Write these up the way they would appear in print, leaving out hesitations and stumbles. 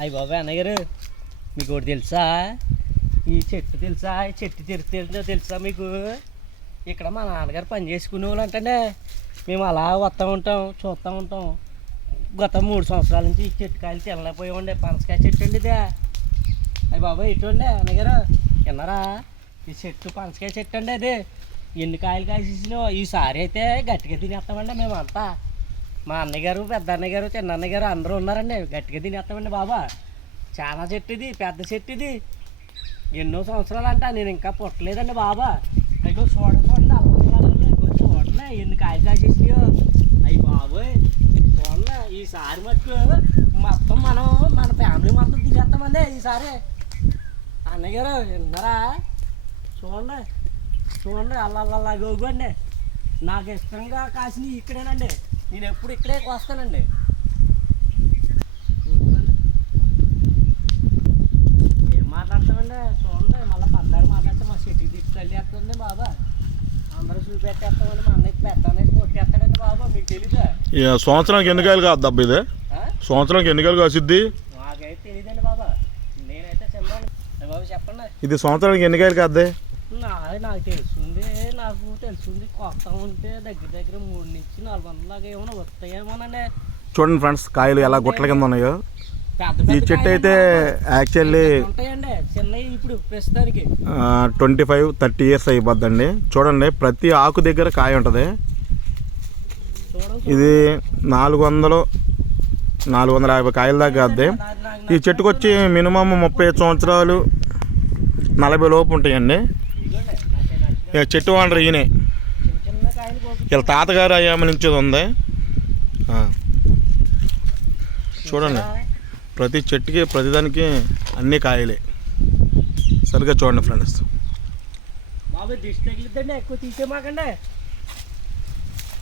అయ్యి బాబాయ్ అన్నయ్య గారు మీకు ఒకటి తెలుసా? ఈ చెట్టు తెలుసా? ఈ చెట్టు తిరిగితే తెలుసా మీకు? ఇక్కడ మా నాన్నగారు పని చేసుకునే వాళ్ళు అంటే మేము అలా వస్తూ ఉంటాం, చూస్తూ ఉంటాం. గత 3 సంవత్సరాల నుంచి ఈ చెట్టు కాయలు తినలేకపోయామండి. పనసకాయ చెట్టు అండి ఇదే. అయ్యి బాబాయ్ ఇటువంటి అన్నగారు విన్నారా? ఈ చెట్టు పనసకాయ చెట్టు అండి అది. ఎన్ని కాయలు కాసేసినా ఈసారి అయితే గట్టిగా తినేస్తామండి మేమంతా. మా అన్నయ్య గారు, పెద్ద అన్నయ్య గారు, చిన్న అన్నయ్య గారు అందరూ ఉన్నారండి. గట్టిగా తినేస్తామండి బాబా. చాలా చెట్టు ఇది, పెద్ద చెట్టు ఇది. ఎన్నో సంవత్సరాలు అంట, నేను ఇంకా పుట్టలేదండి బాబా. అయ్యో చూడండి అల్లండి, చూడండి ఎన్ని కాయలు కాసేసినాయో. అయ్యి బాబోయ్ చూడండి. ఈసారి మటుకు మొత్తం మన ఫ్యామిలీ మొత్తం తినేస్తామండి ఈసారి. అన్నయ్య గారు విన్నారా? చూడండి చూడండి అల్లల్లా గోగండి. నాకు ఇష్టంగా కాసినవి ఇక్కడేనండి. నేను ఎప్పుడు ఇక్కడే వస్తానండి. ఏం మాట్లాడతామండి? చూడండి మళ్ళీ పద్దాడు మాట్లాడితే మా చెట్టుకి తీసుకెళ్ళేస్తుందండి బాబా. అందరూ చూపెట్టేస్తామండి. మా అన్నయ్య పెద్ద అన్నయ్య కొట్టేస్తాడండి బాబా. మీకు తెలీదా? సంవత్సరానికి ఎన్ని కాయలు కాదు అబ్బా ఇది? సంవత్సరానికి ఎన్ని కాయలు కాసిద్ది? నాకైతే తెలియదండి బాబా. నేనైతే చిన్నాను బాబు. చెప్పండి, ఇది సంవత్సరానికి ఎన్ని కాయలు కాద్దే? నాకు తెలుసుంది కొత్త ఉంటే దగ్గర 3 నుంచి 400 దాకా ఏమైనా వస్తాయేమోనండి. చూడండి ఫ్రెండ్స్ కాయలు ఎలా గుట్టల కింద ఉన్నాయో. ఈ చెట్టు అయితే యాక్చువల్లీ ఉంటాయండి చిన్నవి ఇప్పుడు ప్రస్తుతానికి 25-30 ఇయర్స్ అయిపోద్దండి. చూడండి ప్రతి ఆకు దగ్గర కాయ ఉంటుంది. ఇది 400-450 కాయల దాకా కాద్ది. ఈ చెట్టుకు వచ్చి మినిమం 35 సంవత్సరాలు 40 లోపు ఉంటాయండి. చెట్టు వాడరు ఈయనే. వీళ్ళ తాతగారు అయ్యామ నుంచి ఉంది. చూడండి ప్రతి చెట్టుకి ప్రతిదానికి అన్ని కాయలే. సరిగ్గా చూడండి ఫ్రెండ్స్. బాబు దిష్టి తగిలిద్దండి, ఎక్కువ తీసేమాకండి.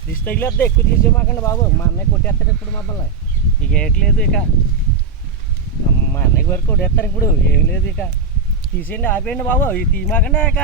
దిష్టి తగిలిద్దా, ఎక్కువ తీసేమాకండి బాబు. మా అన్నయ్య కొట్టేస్తారు ఇప్పుడు మమ్మల్ని. ఇక ఏట్లేదు ఇక. మా అన్నయ్య వరకు కొట్టేస్తారు ఇప్పుడు. ఏం లేదు ఇక. తీసేయండి, ఆపేయండి బాబు. ఇది తీయమాకండి ఇక.